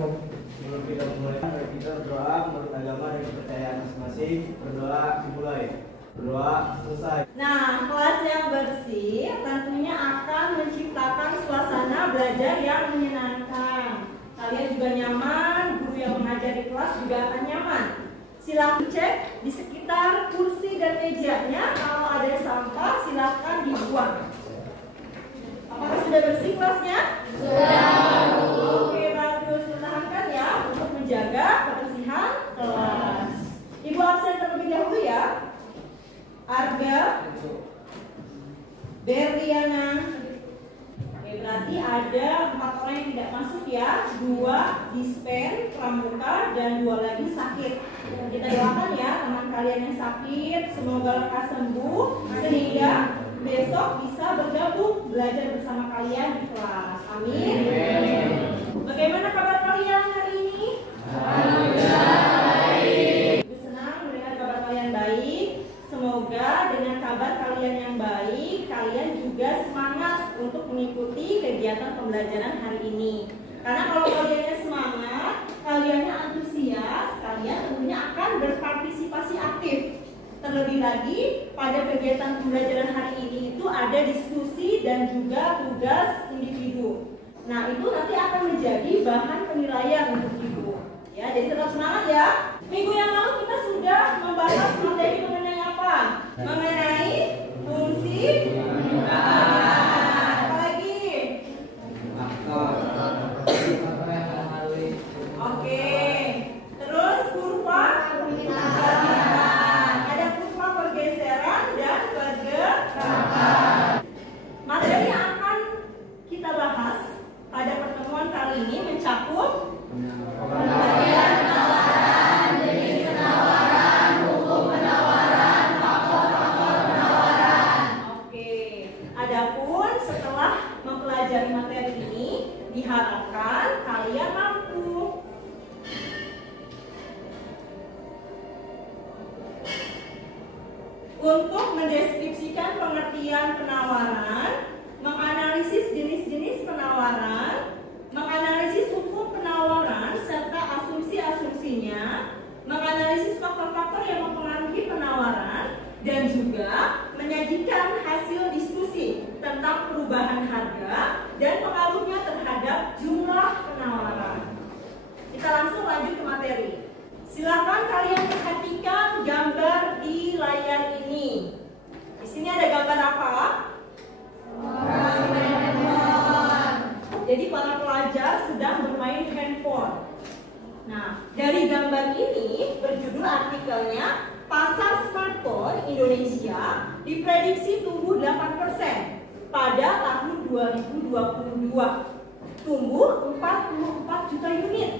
Sebelum kita mulai, kita berdoa menurut agama dan kepercayaan masing-masing. Berdoa dimulai. Berdoa selesai. Nah, kelas yang bersih tentunya akan menciptakan suasana belajar yang menyenangkan. Kalian juga nyaman, guru yang mengajar di kelas juga akan nyaman. Silakan cek di sekitar kursi dan mejanya, kalau ada sampah silakan dibuang. Apakah sudah bersih kelasnya? Sudah. Oke, bagus. Pertahankan ya untuk menjaga kebersihan kelas. Ibu absen terlebih dahulu ya. Arga, Berliana. Oke, berarti ada 4 orang yang tidak masuk ya. 2 dispen, pramuka, dan 2 lagi sakit. Kita doakan ya teman kalian yang sakit, semoga lekas sembuh sehingga besok bisa bergabung belajar bersama kalian di kelas. Amin. Bagaimana kabar kalian hari ini? Baik. Senang mendengar kabar kalian baik. Semoga dengan kabar kalian yang baik, kalian juga semangat untuk mengikuti kegiatan pembelajaran hari ini. Karena kalau kaliannya semangat, kaliannya antusias, kalian tentunya akan berpartisipasi aktif. Terlebih lagi, pada kegiatan pembelajaran hari ini itu ada diskusi dan juga tugas individu. Nah, itu nanti akan menjadi bahan penilaian untuk ibu. Ya, jadi tetap semangat ya. Minggu yang lalu kita sudah membahas materi mengenai apa? Mengenai fungsi apa lagi? Oke. Terus kurva pergerakan. Ada kurva pergeseran dan pergerakan. Materi yang akan kita bahas pada pertemuan kali ini mencakup pemberian penawaran, jenis penawaran, hukum penawaran, faktor-faktor penawaran. Oke. Adapun setelah mempelajari materi ini, diharapkan kalian mampu untuk mendeskripsikan pengertian penawaran, menganalisis jenis-jenis penawaran, menganalisis hukum penawaran serta asumsi-asumsinya, menganalisis faktor-faktor yang mempengaruhi penawaran, dan juga menyajikan hasil diskusi tentang perubahan harga dan pengaruhnya terhadap jumlah penawaran. Kita langsung lanjut ke materi. Silakan kalian perhatikan gambar di layar ini. Di sini ada gambar apa? Jadi para pelajar sedang bermain handphone. Nah, dari gambar ini berjudul artikelnya Pasar Smartphone Indonesia diprediksi tumbuh 8% pada tahun 2022. Tumbuh 44 juta unit.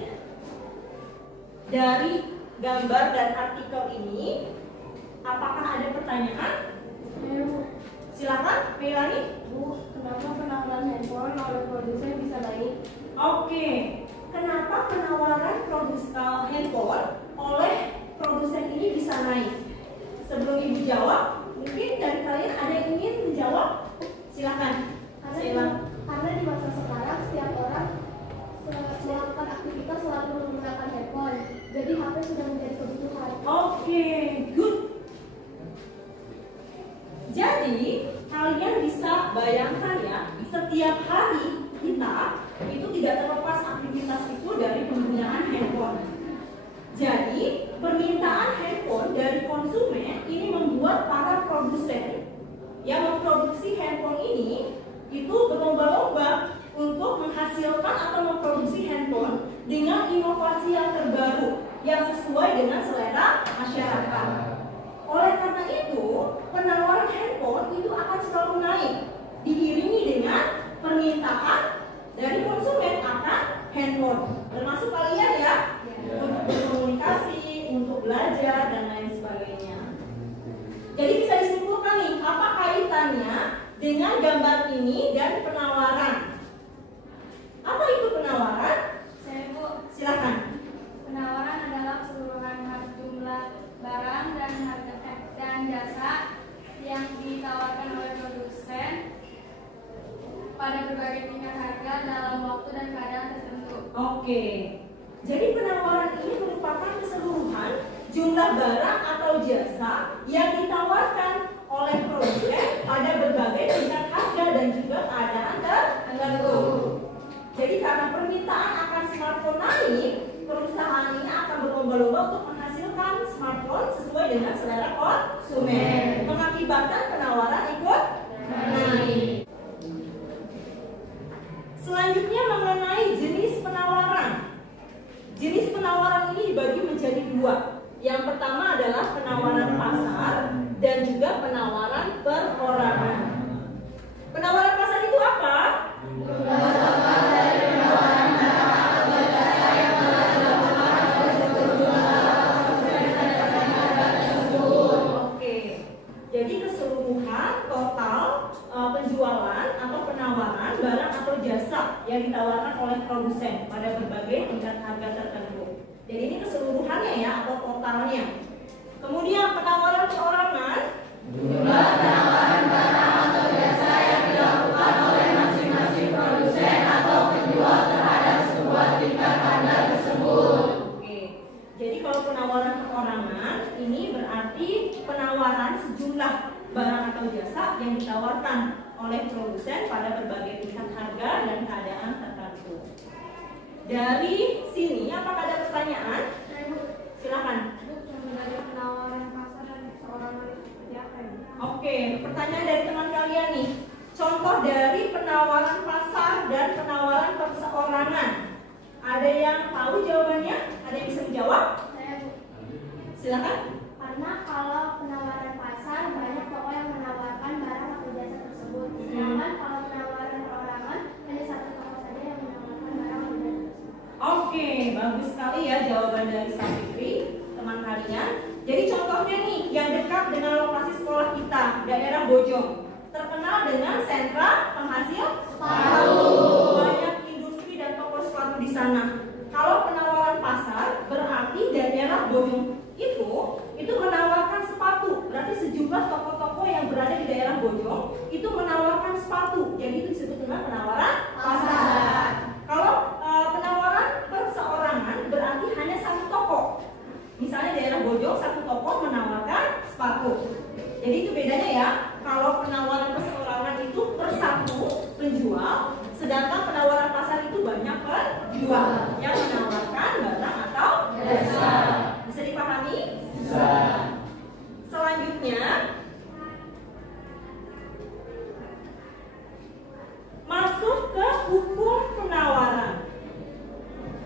Dari gambar dan artikel ini, apakah ada pertanyaan? Silakan, Melani. Bu, kenapa penawaran handphone oleh produsen bisa naik? Oke, kenapa penawaran handphone oleh produsen ini bisa naik? Sebelum ibu jawab, mungkin dari kalian ada yang ingin menjawab? Silakan. Karena di masa sekarang setiap orang melakukan aktivitas selalu menggunakan handphone, jadi HP sudah menjadi kebutuhan. Oke, good. Jadi kalian bisa bayangkan ya, setiap hari kita itu tidak terlepas aktivitas itu dari penggunaan handphone. Jadi permintaan handphone dari konsumen ini membuat para produsen yang memproduksi handphone ini itu berlomba-lomba untuk menghasilkan atau memproduksi handphone dengan inovasi yang terbaru yang sesuai dengan selera masyarakat. Oleh karena itu, penawaran handphone itu akan selalu naik, diiringi dengan permintaan dari konsumen akan handphone, termasuk kalian ya, untuk berkomunikasi, untuk belajar dan lain sebagainya. Jadi bisa disimpulkan nih, apa kaitannya dengan gambar ini dan penawaran? Apa itu penawaran? Saya Bu, Silakan. penawaran adalah keseluruhan jumlah barang dan harga dan jasa yang ditawarkan oleh produsen pada berbagai tingkat harga dalam waktu dan keadaan tertentu. Oke, Jadi penawaran ini merupakan keseluruhan jumlah barang atau jasa yang ditawarkan oleh produsen pada berbagai tingkat harga dan juga keadaan tertentu. Jadi karena permintaan akan smartphone naik, perusahaan ini akan berlomba-lomba untuk menghasilkan smartphone sesuai dengan selera konsumen, mengakibatkan penawaran ikut naik. Selanjutnya mengenai jenis penawaran. Jenis penawaran ini dibagi menjadi dua. Yang pertama adalah penawaran pasar dan juga penawaran perorangan. Penawaran pasar itu apa? Oke, jadi keseluruhan total penjualan atau penawaran barang atau jasa yang ditawarkan oleh produsen pada berbagai tingkat harga tertentu. Jadi ini keseluruhannya ya atau totalnya. Kemudian penawaran perorangan. Jumlah penawaran barang atau jasa yang dilakukan oleh masing-masing produsen atau penjual terhadap sebuah tingkat harga tersebut. Oke. Jadi kalau penawaran perorangan ini berarti penawaran sejumlah barang atau jasa yang ditawarkan oleh produsen pada berbagai tingkat harga dan keadaan tertentu. Dari sini apakah ada pertanyaan? Silakan. Dari penawaran pasar dan perorangan seperti apa ya? Oke, pertanyaan dari teman kalian nih. Contoh dari penawaran pasar dan penawaran perseorangan. Ada yang tahu jawabannya? Ada yang bisa menjawab? Saya, Bu. Silakan. Karena kalau penawaran pasar banyak toko yang menawarkan barang atau jasa tersebut. Sedangkan kalau penawaran perorangan hanya satu toko saja yang menawarkan barang atau jasa tersebut. Oke, bagus sekali ya jawaban dari Safitri, teman kalian. Jadi contohnya nih, yang dekat dengan lokasi sekolah kita, daerah Bojong, terkenal dengan sentra penghasil sepatu. Banyak industri dan toko sepatu di sana. Kalau penawaran pasar berarti daerah Bojong itu menawarkan sepatu. Berarti sejumlah toko-toko yang berada di daerah Bojong itu menawarkan sepatu. Jadi itu disebut dengan penawaran pasar. Kalau penawaran perseorangan berarti hanya satu toko. Misalnya daerah Bojong satu toko menawarkan sepatu. Jadi itu bedanya ya. Kalau penawaran perseorangan itu per satu penjual, sedangkan penawaran pasar itu banyak penjual yang menawarkan barang atau jasa. Bisa dipahami? Bisa. Selanjutnya masuk ke hukum penawaran.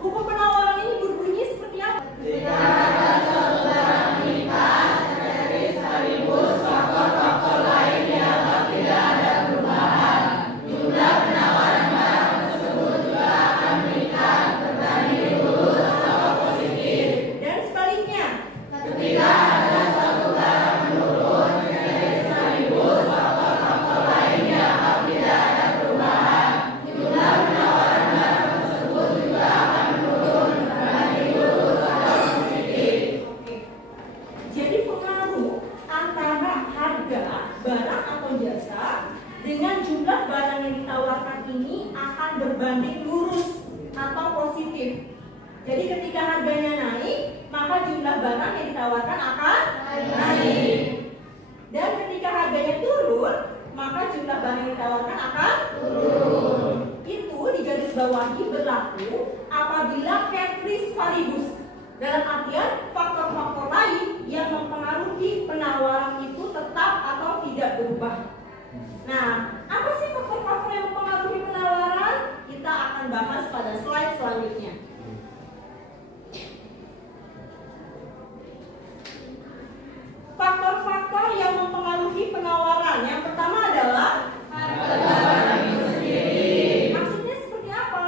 Hukum penawaran ini berbunyi seperti apa? Jika ada suatu barang meningkat dari sekaligus faktor-faktor lain dianggap tidak ada perubahan, jumlah penawaran barang tersebut juga akan meningkat berbanding lurus atau positif. Dan sebaliknya, ketika ada suatu barang menurun dari sekaligus faktor-faktor lain dianggap tidak ada perubahan, jumlah penawaran barang tersebut juga akan menurun berbanding lurus atau positif. Jadi pengaruh antara harga barang atau jasa dengan jumlah barang yang ditawarkan ini akan berbanding lurus atau positif. Jadi ketika harganya naik, maka jumlah barang yang ditawarkan akan naik. Dan ketika harganya turun, maka jumlah barang yang ditawarkan akan turun. Itu digarisbawahi berlaku apabila ceteris paribus. Dalam artian faktor-faktor lain yang mempengaruhi penawaran itu tetap atau tidak berubah. Nah, apa sih faktor-faktor yang mempengaruhi penawaran? Kita akan bahas pada slide selanjutnya. Faktor-faktor yang mempengaruhi penawaran. Yang pertama adalah harga barang itu sendiri. Maksudnya seperti apa?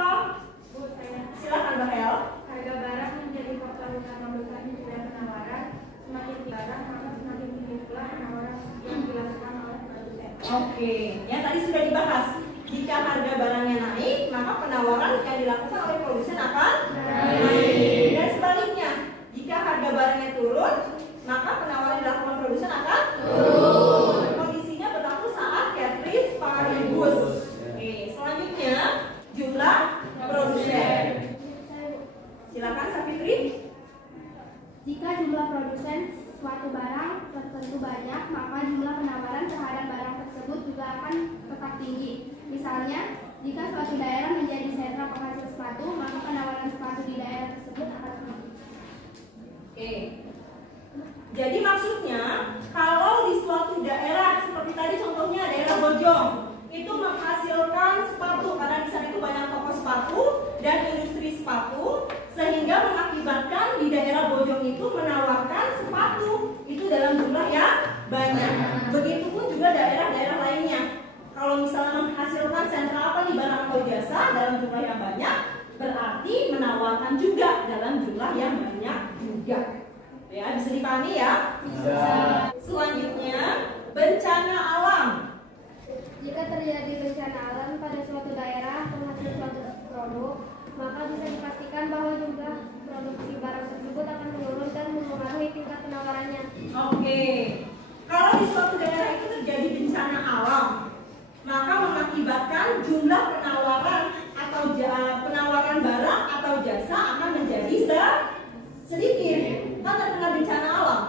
Bu, saya. Silakan Mbak El. Harga barang menjadi faktor utama besar di dalam penawaran. Semakin tinggi barang, maka semakin tinggi pula penawaran yang dilakukan oleh produsen. Oke, yang tadi sudah dibahas. Jika harga barangnya naik, maka penawaran yang dilakukan oleh produsen akan naik. Dan sebaliknya, jika harga barangnya turun, maka penawaran yang dilakukan produsen akan turun. Kondisinya berlaku saat ceteris paribus. Oke, selanjutnya jumlah produsen. Silakan. juga akan tetap tinggi. Misalnya, jika suatu daerah menjadi sentra penghasil sepatu, maka penawaran sepatu di daerah tersebut akan tinggi. Oke. Jadi maksudnya kalau di suatu daerah seperti tadi contohnya daerah Bojong itu menghasilkan sepatu karena di sana itu banyak toko sepatu dan industri sepatu sehingga mengakibatkan di daerah Bojong itu menawarkan sepatu itu dalam jumlah yang banyak. Begitupun juga daerah-daerah lainnya. Kalau misalnya menghasilkan sentra apa nih barang atau jasa dalam jumlah yang banyak berarti menawarkan juga dalam jumlah yang banyak juga. Ya, bisa dipahami ya? Bisa. Selanjutnya, bencana alam. Jika terjadi bencana alam pada suatu daerah penghasil suatu produk, maka bisa dipastikan bahwa jumlah produksi barang tersebut akan menurun dan mempengaruhi tingkat penawarannya. Oke. Kalau di suatu daerah itu terjadi bencana alam, maka mengakibatkan jumlah penawaran atau penawaran barang atau jasa akan menjadi sedikit. Kan terkena bencana alam.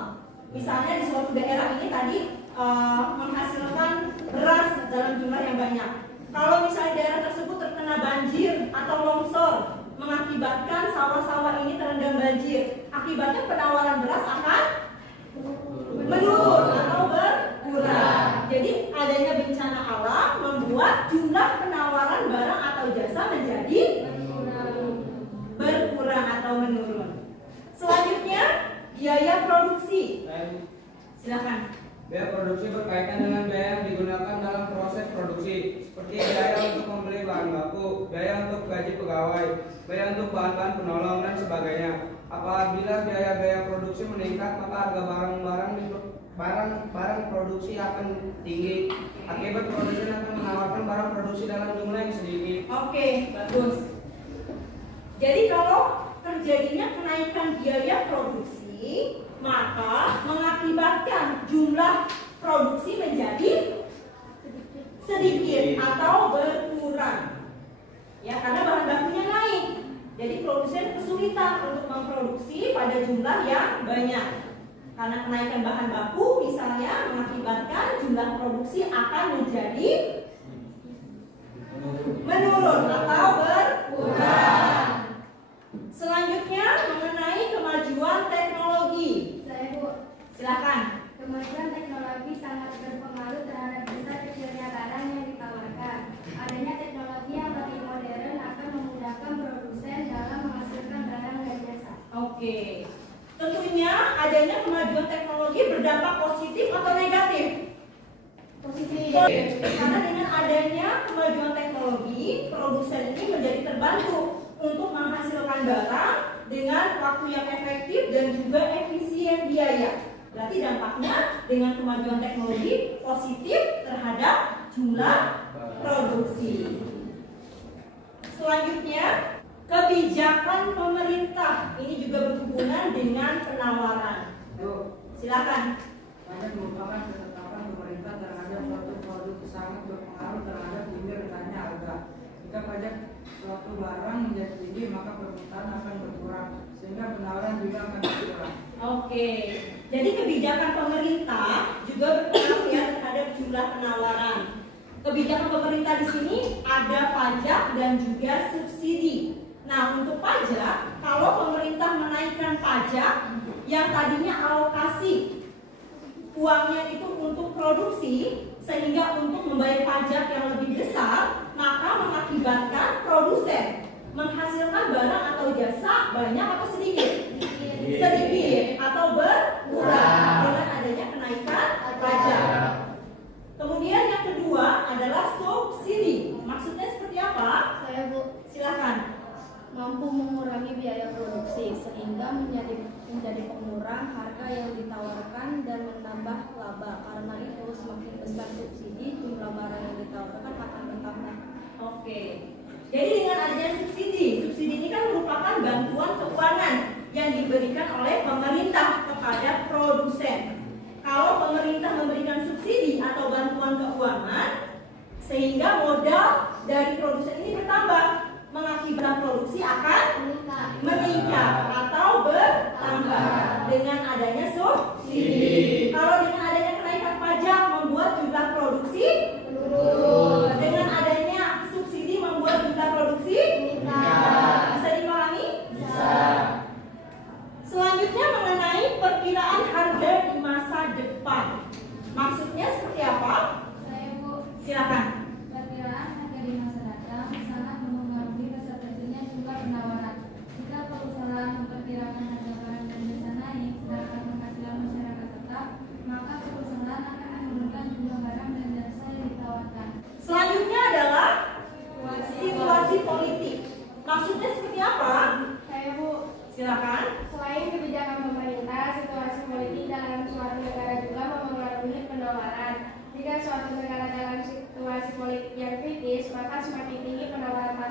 Misalnya di suatu daerah ini tadi menghasilkan beras dalam jumlah yang banyak. Kalau misalnya daerah tersebut terkena banjir atau longsor, mengakibatkan sawah-sawah ini terendam banjir, akibatnya penawaran beras akan menurun atau berkurang. Jadi adanya bencana alam membuat jumlah penawaran barang atau jasa menjadi berkurang atau menurun. Selanjutnya, biaya produksi. Silakan. Biaya produksi berkaitan dengan biaya yang digunakan dalam proses produksi, seperti biaya untuk membeli bahan baku, biaya untuk gaji pegawai, biaya untuk bahan-bahan penolong dan sebagainya. Apabila biaya-biaya produksi meningkat, maka harga barang produksi akan tinggi. Akibat produsen akan menawarkan barang produksi dalam jumlah yang sedikit. Oke, bagus. Jadi kalau terjadinya kenaikan biaya produksi, maka mengakibatkan jumlah produksi menjadi sedikit atau berkurang. Ya, karena bahan bakunya naik. Jadi produsen kesulitan untuk memproduksi pada jumlah yang banyak. Karena kenaikan bahan baku misalnya mengakibatkan jumlah produksi akan menjadi menurun atau berkurang. Selanjutnya mengenai kemajuan teknologi. Saya Bu, Silakan. kemajuan teknologi sangat berpengaruh terhadap besar kecilnya barang yang ditawarkan. Adanya teknologi yang lebih modern akan memudahkan produsen dalam menghasilkan barang dan jasa. Oke. Tentunya adanya kemajuan teknologi berdampak positif atau negatif? Positif. Karena dengan adanya kemajuan teknologi, produsen ini menjadi terbantu untuk menghasilkan barang dengan waktu yang efektif dan juga efisien biaya. Berarti dampaknya dengan kemajuan teknologi positif terhadap jumlah produksi. Selanjutnya, kebijakan pemerintah. Ini juga berhubungan dengan penawaran. Silakan. Pajak merupakan ketetapan pemerintah terhadap suatu produk sangat berpengaruh terhadap tinggi rentannya harga. Jika pajak suatu barang menjadi tinggi, maka permintaan akan berkurang, sehingga penawaran juga akan berkurang. Oke, jadi kebijakan pemerintah juga berpengaruh ya terhadap jumlah penawaran. Kebijakan pemerintah di sini ada pajak dan juga subsidi. Nah, untuk pajak, kalau pemerintah menaikkan pajak yang tadinya alokasi uangnya itu untuk produksi, sehingga untuk membayar pajak yang lebih besar, maka mengakibatkan produsen menghasilkan barang atau jasa banyak atau sedikit? Sedikit atau berkurang dengan adanya kenaikan pajak. Kemudian yang kedua adalah subsidi. Maksudnya seperti apa? Saya Bu, Silakan. mampu mengurangi biaya produksi sehingga menjadi pengurang harga yang ditawarkan dan menambah laba. Karena itu semakin besar subsidi, jumlah barang yang ditawarkan akan bertambah. Oke. Jadi dengan adanya subsidi ini kan merupakan bantuan keuangan yang diberikan oleh pemerintah kepada produsen. Kalau pemerintah memberikan subsidi atau bantuan keuangan, sehingga modal dari produsen ini bertambah, mengakibatkan produksi akan meningkat atau bertambah dengan adanya subsidi. Kalau dengan adanya kenaikan pajak membuat jumlah produksi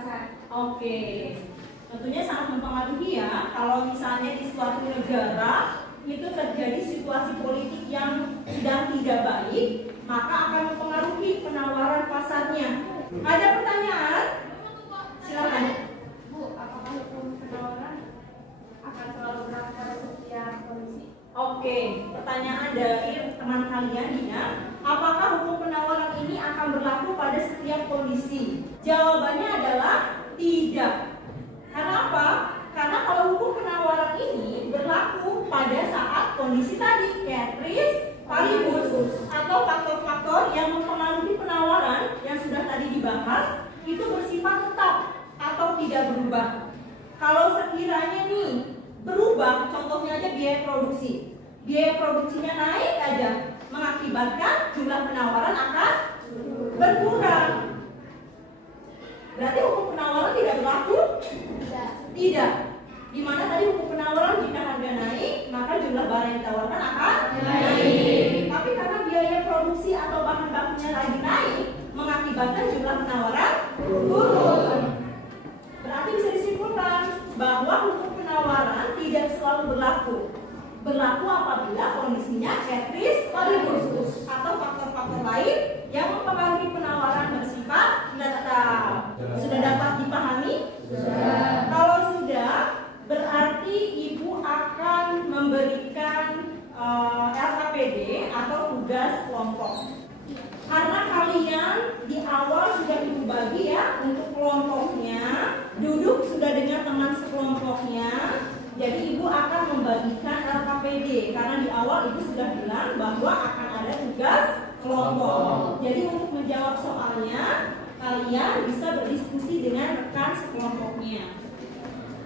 pasar. Oke, tentunya sangat mempengaruhi ya. Kalau misalnya di suatu negara itu terjadi situasi politik yang sedang tidak baik, maka akan mempengaruhi penawaran pasarnya. Ada pertanyaan? Silakan. Bu, apakah hukum penawaran akan selalu berlaku pada setiap kondisi? Oke, pertanyaan dari teman kalian Dina, apakah hukum penawaran ini akan berlaku pada setiap kondisi? Jawabannya adalah tidak. Karena apa? Karena kalau hukum penawaran ini berlaku pada saat kondisi tadi, ceteris paribus, atau faktor-faktor yang mempengaruhi penawaran yang sudah tadi dibahas itu bersifat tetap atau tidak berubah. Kalau sekiranya nih berubah, contohnya aja biaya produksi. Biaya produksinya naik aja, mengakibatkan jumlah penawaran akan berkurang. Berarti hukum penawaran tidak berlaku? Tidak. Di mana tadi hukum penawaran jika harga naik, maka jumlah barang yang ditawarkan akan naik. Tapi karena biaya produksi atau bahan bakunya lagi naik, mengakibatkan jumlah penawaran turun. Berarti bisa disimpulkan bahwa hukum penawaran tidak selalu berlaku. Berlaku apabila kondisinya ceteris paribus atau faktor-faktor lain yang mempengaruhi penawaran bersifat tetap. Sudah dapat dipahami? Sudah. Kalau sudah, berarti ibu akan memberikan LKPD atau tugas kelompok. Karena kalian di awal sudah ibu bagi ya untuk kelompoknya, duduk sudah dengan teman sekelompoknya. Jadi ibu akan membagikan LKPD karena di awal ibu sudah bilang bahwa akan ada tugas kelompok. Jadi untuk menjawab soalnya, kalian bisa berdiskusi dengan rekan sekelompoknya.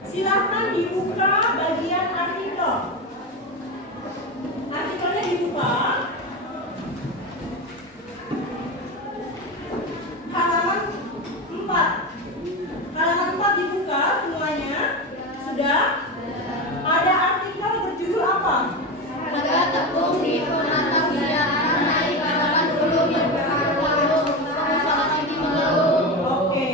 Silakan dibuka bagian artikel. Artikelnya dibuka. Halaman 4. Halaman 4 dibuka semuanya. Sudah? Ada artikel berjudul apa? Harga tepung di penatap siaran naik katakan dulu yang berlalu saat ini mengeluh. Oke,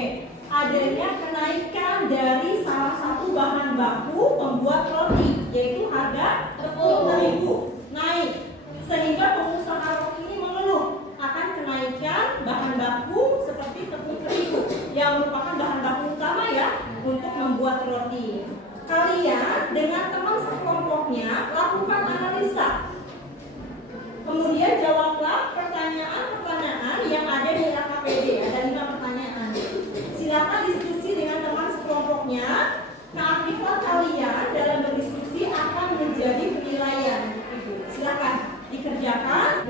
adanya kenaikan dari salah satu bahan baku pembuat roti, yaitu harga tepung terigu naik, sehingga pengusaha roti ini mengeluh akan kenaikan bahan baku seperti tepung terigu yang merupakan bahan baku utama ya untuk membuat roti. Kalian dengan teman sekelompoknya lakukan analisa. Kemudian jawablah pertanyaan-pertanyaan yang ada di LKPD. Ada 5 pertanyaan. Silakan diskusi dengan teman sekelompoknya. Keaktifan kalian dalam berdiskusi akan menjadi penilaian. Silakan dikerjakan.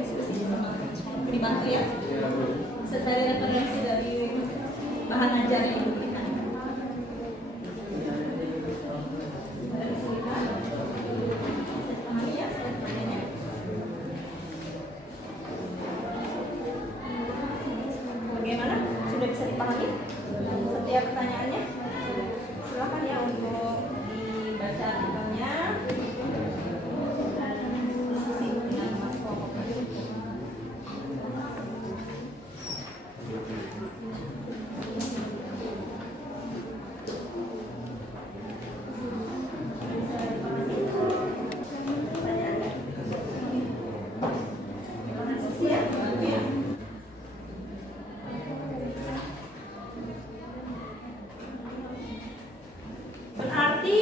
Diskusi sama dibantu ya. Secara referensi dari bahan ajar yang diberikan. Dari sini kan? Pahami ya pertanyaannya. Bagaimana? Sudah bisa dipahami setiap pertanyaannya? Silakan ya untuk dibaca artikelnya dan diskusi dengan mas kelompok. Berarti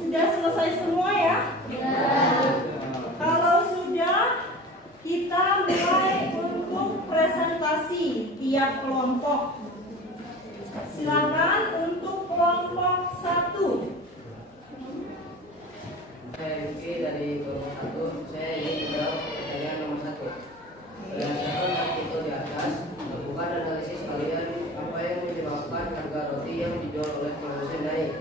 sudah selesai semua ya? Kalau sudah, kita mulai untuk presentasi tiap kelompok. Silakan untuk kelompok 1. Saya Yuki dari kelompok 1. Saya ingin menjawab pertanyaan nomor 1. Berdasarkan artikel di atas, lakukan analisis kalian apa yang menyebabkan harga roti yang dijual oleh produsen naik.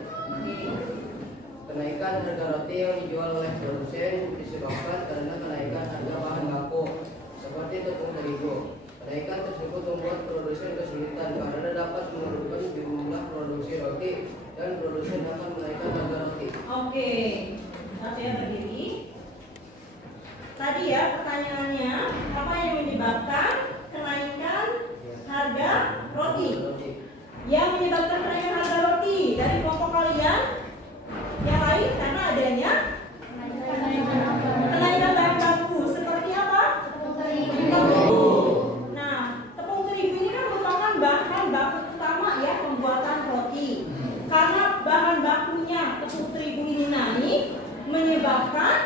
Kenaikan harga roti yang dijual oleh produsen disebabkan karena kenaikan harga bahan baku seperti tepung terigu. Kenaikan tersebut membuat produsen kesulitan karena dapat menurunkan jumlah produksi roti dan produsen akan menaikkan harga roti. Oke, saya berdiri. Tadi ya pertanyaannya, apa yang menyebabkan kenaikan yang menyebabkan kenaikan harga roti dari kelompok kalian? Yang lain karena adanya kenaikan bahan baku seperti apa? Tepung. Nah, tepung terigu ini kan merupakan bahan baku utama ya pembuatan roti. Karena bahan bakunya tepung terigu ini naik, menyebabkan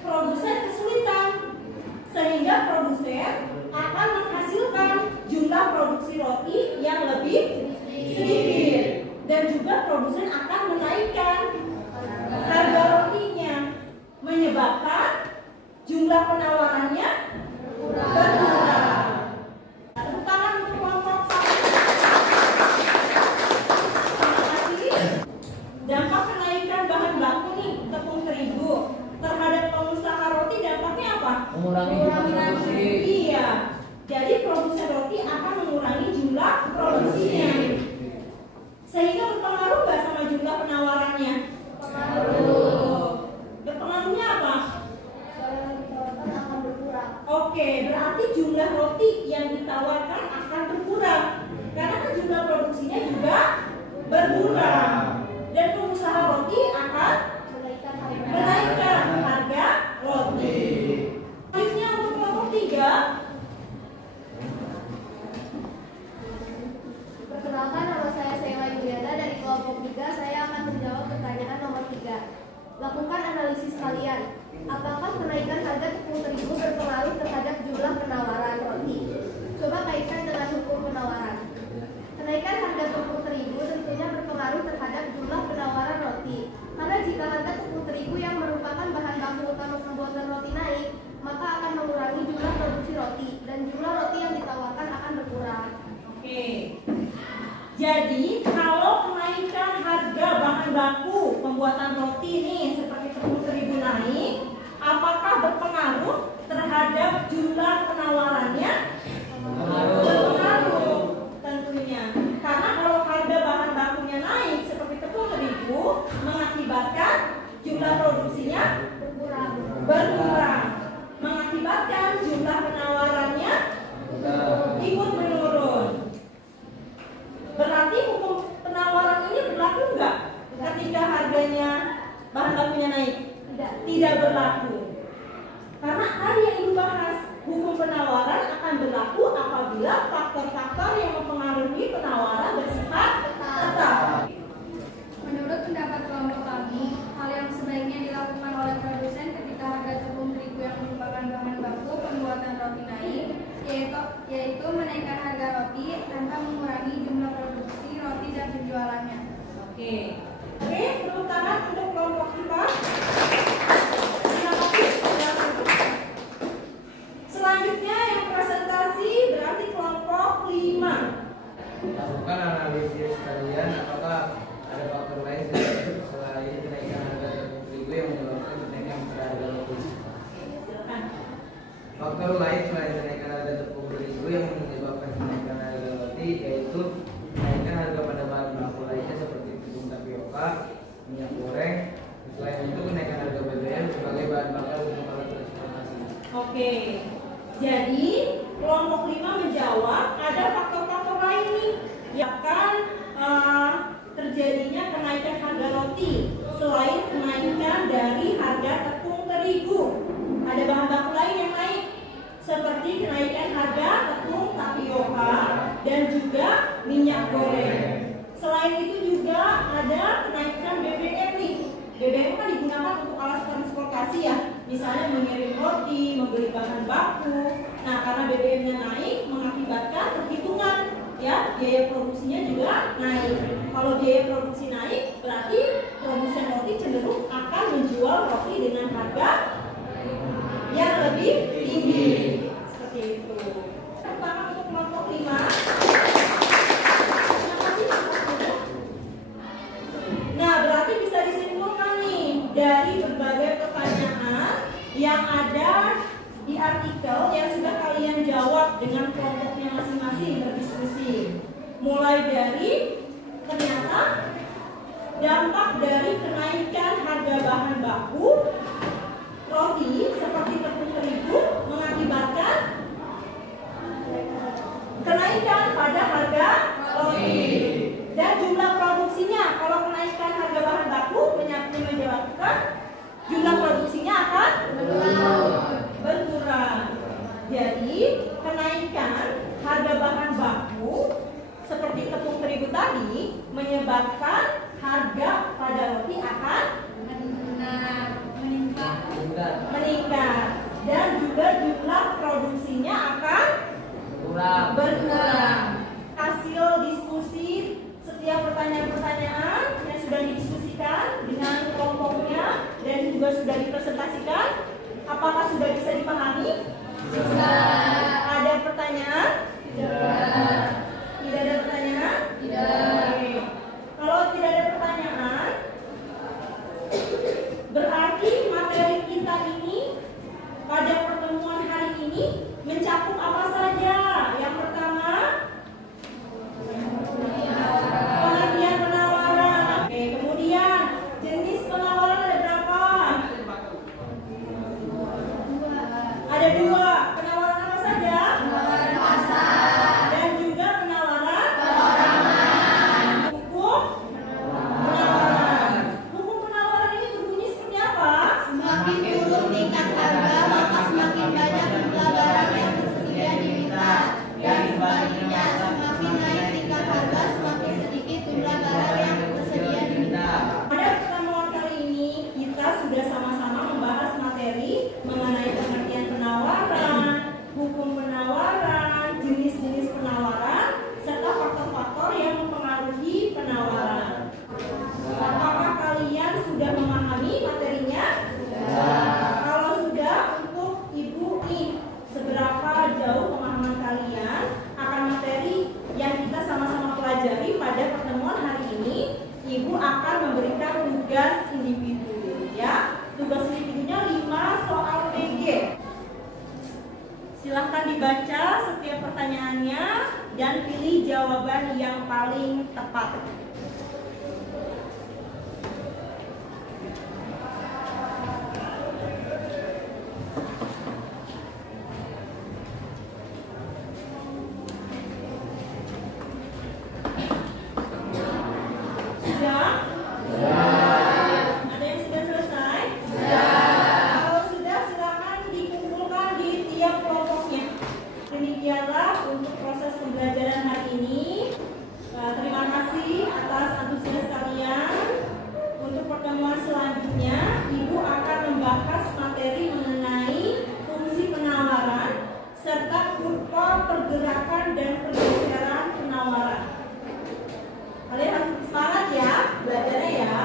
produsen kesulitan, sehingga produsen akan menghasilkan jumlah produksi roti yang lebih sedikit, dan juga produsen akan menaikkan harga rotinya, menyebabkan jumlah penawarannya berkurang. Tepuk tangan untuk kelompok satu. Terima kasih. Dampak kenaikan bahan baku nih tepung terigu terhadap pengusaha roti dampaknya apa? Mengurangi jumlah produksi. Iya. Jadi produsen roti akan mengurangi jumlah produksinya. Sehingga berpengaruh nggak sama jumlah penawarannya? Berpengaruhnya apa? Oke, berarti jumlah roti yang ditawarkan akan berkurang. Karena kan jumlah produksinya juga berkurang. Dan pengusaha roti akan menaikkan harga roti. Selanjutnya untuk kelompok 3. Perkenalkan, nama saya Sheila Yuliana dari kelompok 3. Saya akan menjawab pertanyaan nomor 3. Lakukan analisis kalian. Apakah kenaikan harga tepung terigu berpengaruh terhadap jumlah penawaran roti? Coba kaitkan dengan hukum penawaran. Kenaikan harga tepung terigu tentunya berpengaruh terhadap jumlah penawaran roti. Karena jika harga tepung terigu yang merupakan bahan baku utama pembuatan roti naik, maka akan mengurangi jumlah produksi roti dan jumlah roti yang ditawarkan akan berkurang. Oke. Jadi kalau kenaikan harga bahan baku pembuatan roti nih seperti tepung terigu naik, apakah berpengaruh terhadap jumlah penawarannya? Berpengaruh tentunya. Karena kalau harga bahan bakunya naik seperti tepung terigu, mengakibatkan jumlah produksinya berkurang, mengakibatkan jumlah penawarannya ikut menurun. Berarti hukum penawaran ini berlaku nggak ketika harganya bahan bakunya naik? Tidak berlaku. Karena tadi yang Ibu bahas, hukum penawaran akan berlaku apabila faktor-faktor yang mempengaruhi penawaran bersifat tetap. Menurut pendapat kelompok kami, hal yang sebaiknya dilakukan oleh produsen ketika harga tepung terigu yang merupakan bahan baku pembuatan roti naik, yaitu menaikkan harga roti tanpa mengurangi jumlah produksi roti dan penjualannya. Oke, tepuk tangan untuk kelompok kita. Terima kasih. Selanjutnya yang presentasi berarti kelompok 5. Lakukan analisis kalian apakah ada faktor lain selain kenaikan harga tepung terigu yang menyebabkan kenaikan harga roti. Faktor lain selain kenaikan harga tepung terigu yang menyebabkan kenaikan harga roti yaitu kenaikan harga pada bahan baku lainnya seperti tepung tapioka, minyak goreng. Selain itu kenaikan harga BBM sebagai bahan bakar untuk alat transportasi. Oke, jadi kelompok 5 menjawab ada faktor-faktor lain nih yang akan terjadinya kenaikan harga roti selain kenaikan dari harga tepung terigu. Ada bahan baku lain yang naik seperti kenaikan harga tepung tapioka dan juga minyak goreng. Selain itu juga ada kenaikan BBM nih. BBM kan digunakan untuk alat transportasi ya, misalnya mengirim roti, membeli bahan baku. Nah, karena BBM-nya naik mengakibatkan perhitungan ya, biaya produksinya juga naik. Kalau biaya produksi naik, berarti produsen roti cenderung akan menjual roti dengan harga yang lebih tinggi. Seperti itu. Pertama untuk kelompok 5. Nah, berarti bisa disimpulkan nih dari berbagai pertanyaan yang ada di artikel yang sudah kalian jawab dengan kelompoknya masing-masing berdiskusi. Mulai dari ternyata dampak dari kenaikan harga bahan baku roti seperti tepung terigu mengakibatkan kenaikan pada harga roti. Jadi, kenaikan harga bahan baku seperti tepung terigu tadi menyebabkan harga pada roti akan meningkat dan juga jumlah produksinya akan berkurang. Hasil diskusi setiap pertanyaan-pertanyaan yang sudah didiskusikan dengan kelompoknya dan juga sudah dipresentasikan, apakah sudah bisa dipahami? Bisa. Ada pertanyaan? Tidak. Tidak ada pertanyaan? Tidak. Oke. Kalau tidak ada pertanyaan, berarti materi kita ini pada pertemuan hari ini mencakup apa saja? Yang pertama, pengertian penawaran. Oke, kemudian jenis penawaran ada berapa? Ada 2. Penawaran apa saja? Penawaran pasar dan juga penawaran perorangan. Hukum penawaran. Hukum penawaran ini berbunyi seperti apa? Semakin turun tingkat harga, maka semakin banyak jumlah barang yang tersedia diminta. Dan sebaliknya, semakin naik tingkat harga, semakin sedikit jumlah barang yang tersedia diminta. Pada pertemuan kali ini kita sudah sama-sama membahas materi mengenai pengertian penawaran, hukum penawaran, jenis-jenis penawaran, serta faktor-faktor yang mempengaruhi penawaran. Apakah kalian sudah memahami materinya? Kalau sudah, untuk Ibu nih, seberapa jauh pemahaman kalian akan materi yang kita sama-sama pelajari pada pertemuan hari ini? Ibu akan memberikan tugas individu, ya. Tugas individunya 5 soal PG. Silahkan dibaca setiap pertanyaannya dan pilih jawaban yang paling tepat. Sudah? Ada yang sudah selesai? Kalau sudah, silakan dikumpulkan di tiap kelompoknya. Demikianlah untuk proses pembelajaran hari ini. Terima kasih atas antusias kalian. Untuk pertemuan selanjutnya, Ibu akan membahas materi mengenai fungsi penawaran serta kurva pergerakan dan pergeseran penawaran. Kalian harus semangat ya belajarnya ya.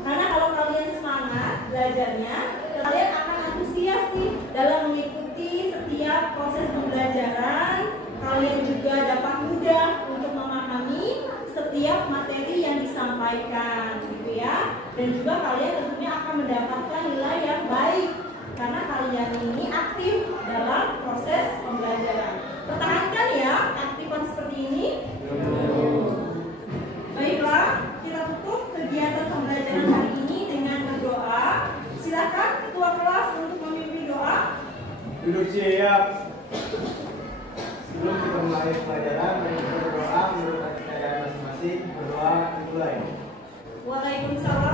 Karena kalau kalian semangat belajarnya, kalian akan antusias nih dalam mengikuti setiap proses pembelajaran. Kalian juga dapat mudah untuk memahami setiap materi yang disampaikan, gitu ya. Dan juga kalian tentunya akan mendapatkan nilai yang baik karena kalian ini aktif dalam proses pembelajaran. Pertahankan ya aktifan seperti ini. Baiklah, kita tutup kegiatan pembelajaran hari ini dengan berdoa. Silakan ketua kelas untuk memimpin doa. Duduk siap. Sebelum kita mulai pelajaran, mari kita berdoa menurut kepercayaan masing-masing. Berdoa dimulai. Waalaikumsalam